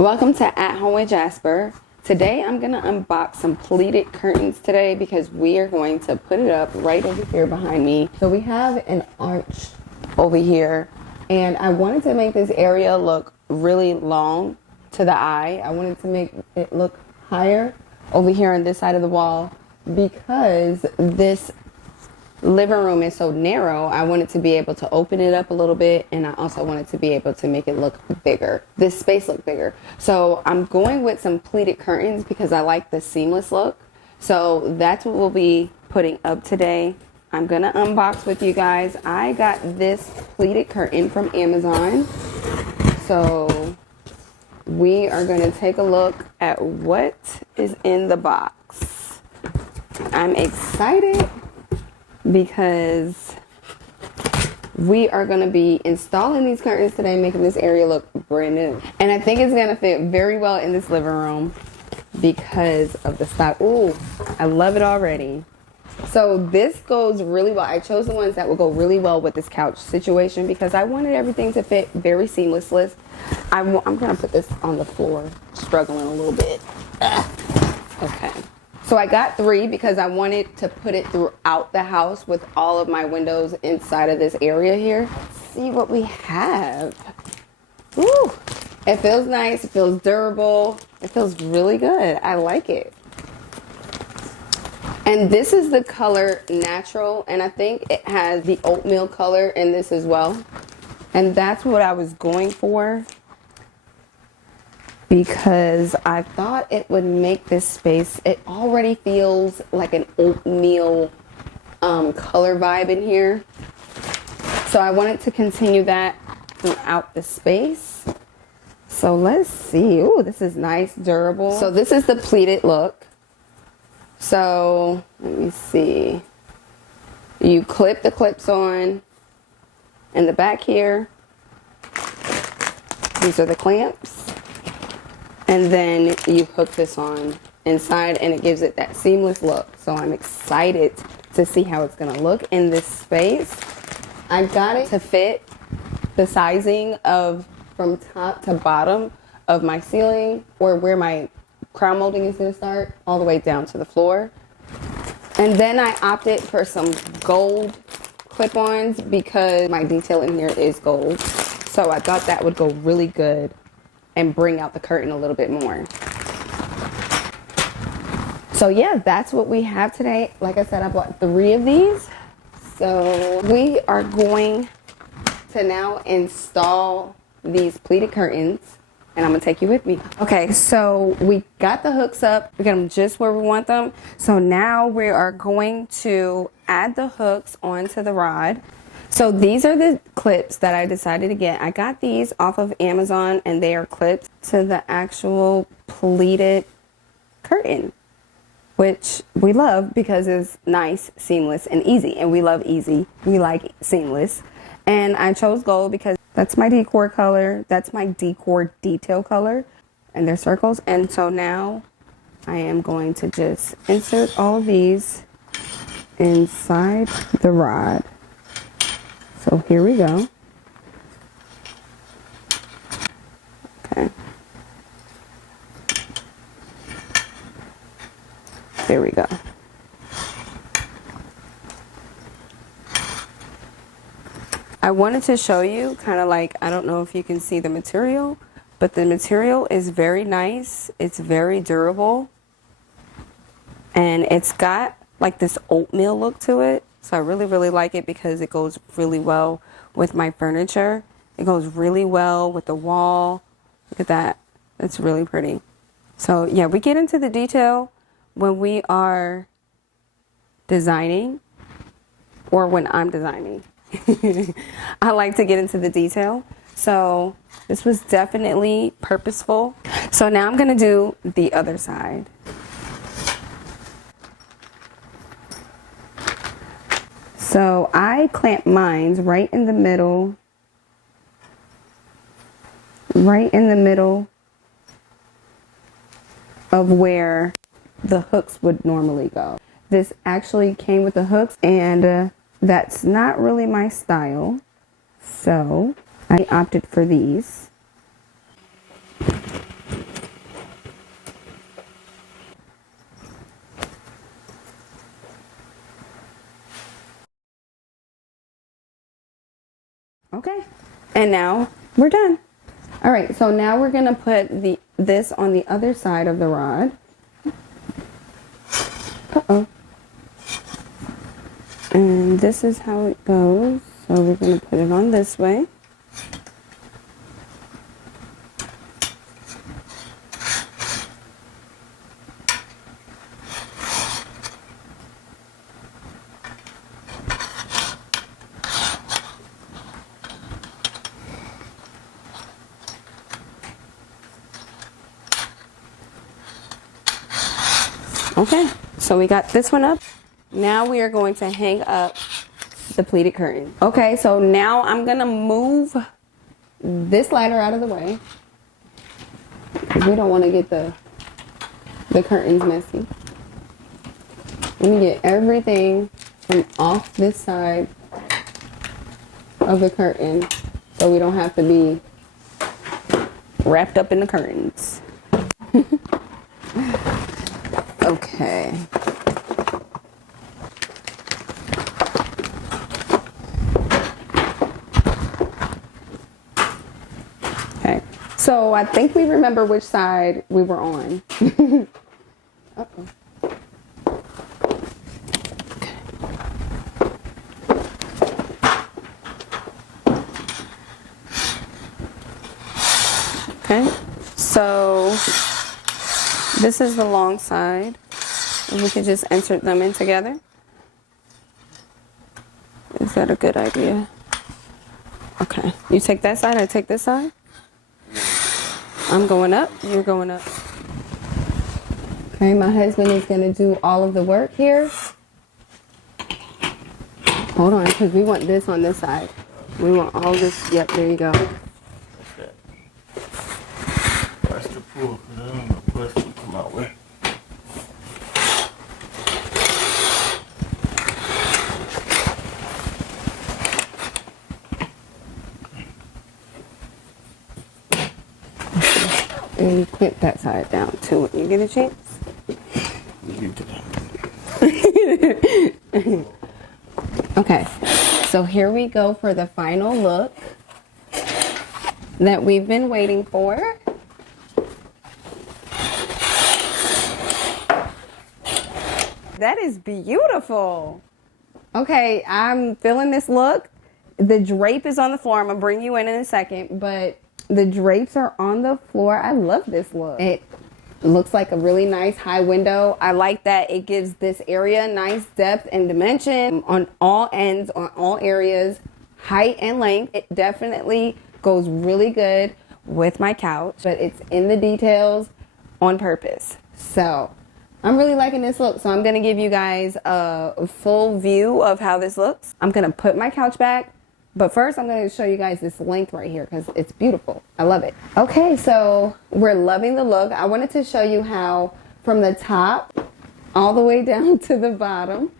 Welcome to At Home with Jasper. Today I'm going to unbox some pleated curtains today because we are going to put it up right over here behind me. So we have an arch over here and I wanted to make this area look really long to the eye. I wanted to make it look higher over here on this side of the wall because this living room is so narrow. I wanted to be able to open it up a little bit, and I also wanted to be able to make it look bigger, this space look bigger. So I'm going with some pleated curtains because I like the seamless look. So that's what we'll be putting up today. I'm gonna unbox with you guys. I got this pleated curtain from Amazon, so we are gonna take a look at what is in the box. I'm excited because we are going to be installing these curtains today, making this area look brand new. And I think it's going to fit very well in this living room because of the style. Ooh, I love it already. So this goes really well. I chose the ones that will go really well with this couch situation because I wanted everything to fit very seamlessly. I'm going to put this on the floor, struggling a little bit. Okay. So I got 3 because I wanted to put it throughout the house with all of my windows inside of this area here. Let's see what we have. Ooh, it feels nice. It feels durable. It feels really good. I like it. And this is the color Natural, and I think it has the oatmeal color in this as well. And that's what I was going for, because I thought it would make this space, it already feels like an oatmeal color vibe in here. So I wanted to continue that throughout the space. So let's see. Ooh, this is nice, durable. So this is the pleated look. So let me see. You clip the clips on in the back here. These are the clamps. And then you hook this on inside and it gives it that seamless look. So I'm excited to see how it's gonna look in this space. I got it to fit the sizing of from top to bottom of my ceiling, or where my crown molding is gonna start, all the way down to the floor. And then I opted for some gold clip-ons because my detail in here is gold. So I thought that would go really good and bring out the curtain a little bit more. So yeah, that's what we have today. Like I said, I bought 3 of these. So we are going to now install these pleated curtains, and I'm gonna take you with me. Okay, so we got the hooks up. We got them just where we want them. So now we are going to add the hooks onto the rod. So these are the clips that I decided to get. I got these off of Amazon, and they are clipped to the actual pleated curtain, which we love because it's nice, seamless, and easy. And we love easy. We like seamless. And I chose gold because that's my Decor color. That's my Decor detail color. And they're circles. And so now I am going to just insert all of these inside the rod. So here we go. Okay. There we go. I wanted to show you kind of like, I don't know if you can see the material, but the material is very nice. It's very durable. And it's got like this oatmeal look to it. So I really, really like it because it goes really well with my furniture. It goes really well with the wall. Look at that. It's really pretty. So yeah, we get into the detail when we are designing, or when I'm designing. I like to get into the detail. So this was definitely purposeful. So now I'm going to do the other side. So I clamp mine right in the middle of where the hooks would normally go. This actually came with the hooks, and that's not really my style. So I opted for these. Okay, and now we're done. All right, so now we're gonna put this on the other side of the rod. Uh-oh. And this is how it goes. So we're gonna put it on this way. Okay, so we got this one up. Now we are going to hang up the pleated curtain. Okay, so now I'm gonna move this ladder out of the way because we don't want to get the curtains messy. Let me get everything from off this side of the curtain so we don't have to be wrapped up in the curtains. Okay. Okay. So I think we remember which side we were on. Uh-oh. Okay. So this is the long side, and we can just insert them in together. Is that a good idea? Okay, you take that side, I take this side. I'm going up, you're going up. Okay, my husband is gonna do all of the work here. Hold on, because we want this on this side. We want all this, yep, there you go. What's that? Watch the pool, because I don't know what's going to come out with. And clamp that side down too when you get a chance. You do. Okay, so here we go for the final look that we've been waiting for. That is beautiful. Okay, I'm feeling this look. The drape is on the floor. I'm gonna bring you in a second, but the drapes are on the floor. I love this look. It looks like a really nice high window. I like that it gives this area nice depth and dimension on all ends, on all areas, height and length. It definitely goes really good with my couch, but it's in the details on purpose. So I'm really liking this look. So I'm gonna give you guys a full view of how this looks. I'm gonna put my couch back, but first I'm going to show you guys this length right here because it's beautiful. I love it. Okay, so we're loving the look. I wanted to show you how from the top all the way down to the bottom,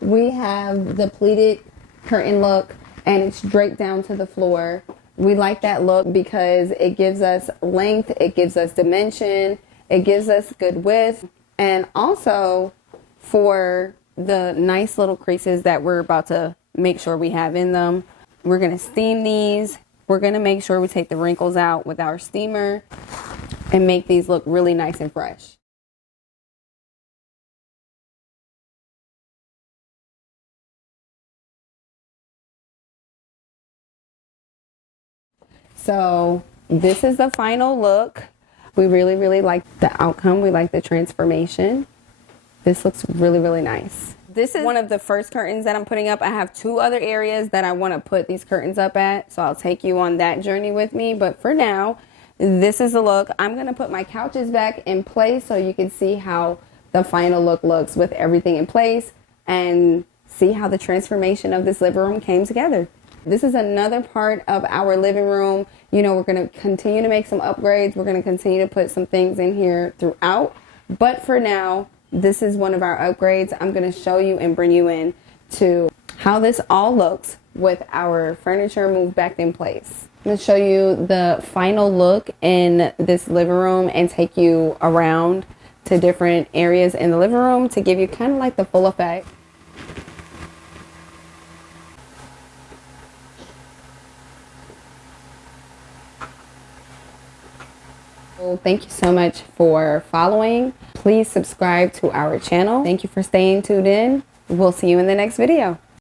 we have the pleated curtain look and it's draped down to the floor. We like that look because it gives us length, it gives us dimension, it gives us good width, and also for the nice little creases that we're about to make sure we have in them. We're gonna steam these. We're gonna make sure we take the wrinkles out with our steamer and make these look really nice and fresh. So this is the final look. We really, really like the outcome. We like the transformation. This looks really, really nice. This is one of the first curtains that I'm putting up. I have two other areas that I want to put these curtains up at, so I'll take you on that journey with me. But for now, this is the look. I'm going to put my couches back in place so you can see how the final look looks with everything in place and see how the transformation of this living room came together. This is another part of our living room. You know, we're going to continue to make some upgrades. We're going to continue to put some things in here throughout. But for now, this is one of our upgrades. I'm going to show you and bring you in to how this all looks with our furniture moved back in place. I'm going to show you the final look in this living room and take you around to different areas in the living room to give you kind of like the full effect. Well, thank you so much for following. Please subscribe to our channel. Thank you for staying tuned in. We'll see you in the next video.